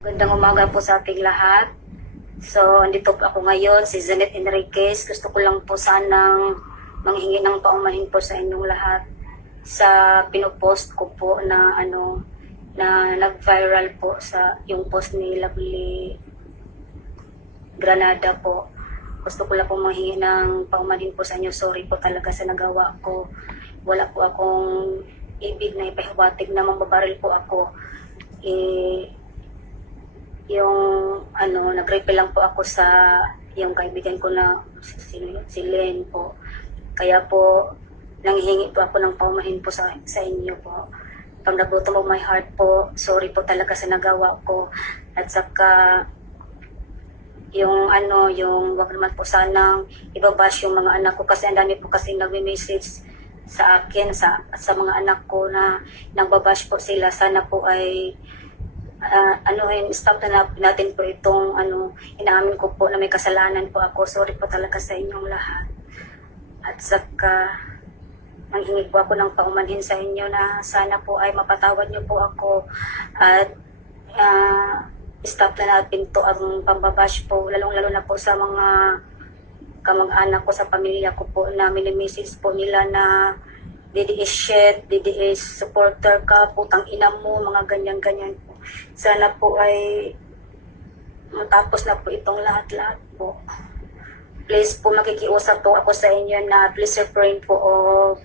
Magandang umaga po sa ating lahat. So, andito po ako ngayon, si Janet Enriquez. Gusto ko lang po sanang manghingi ng paumanhin po sa inyong lahat sa pinopost ko po na na nag-viral po sa yung post ni Lovely Granada po. Gusto ko lang po manghingi ng paumanhin po sa inyo. Sorry po talaga sa nagawa ko. Wala po akong ibig na ipahiwatig na mambabaril po ako. Yung nag-reply lang po ako sa yung kaibigan ko na si Len po. Kaya po nanghihingi po ako ng paumanhin po sa inyo po. From the bottom of my heart po, sorry po talaga sa nagawa ko. At saka yung wag naman po sanang ibabash yung mga anak ko kasi ang dami po kasi nagme-message sa akin sa mga anak ko na nagbabash po sila. Sana po ay stop na natin po itong inaamin ko po na may kasalanan po ako. Sorry po talaga sa inyong lahat. At saka manghingi po ako ng paumanhin sa inyo na sana po ay mapatawad niyo po ako at stop na natin to ang pambabash po, lalong-lalo na po sa mga kamag-anak ko, sa pamilya ko po na mini-message po nila na DDS shit, DDS supporter ka, putang ina mo, mga ganyan-ganyan po. Sana po ay matapos na po itong lahat-lahat po. Please po makikiusap po ako sa inyo na please refrain po of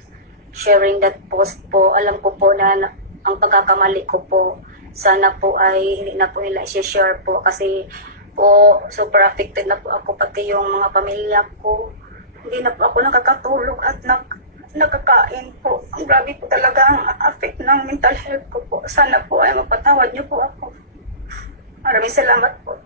sharing that post po. Alam ko po na ang pagkakamali ko po. Sana po ay hindi na po nila i-share po kasi po super affected na po ako, pati yung mga pamilya ko. Hindi na po ako nakakatulog at nakakain po. Ang grabe po talaga ang affect ng mental health ko po. Sana po ay mapatawad niyo po ako. Maraming salamat po.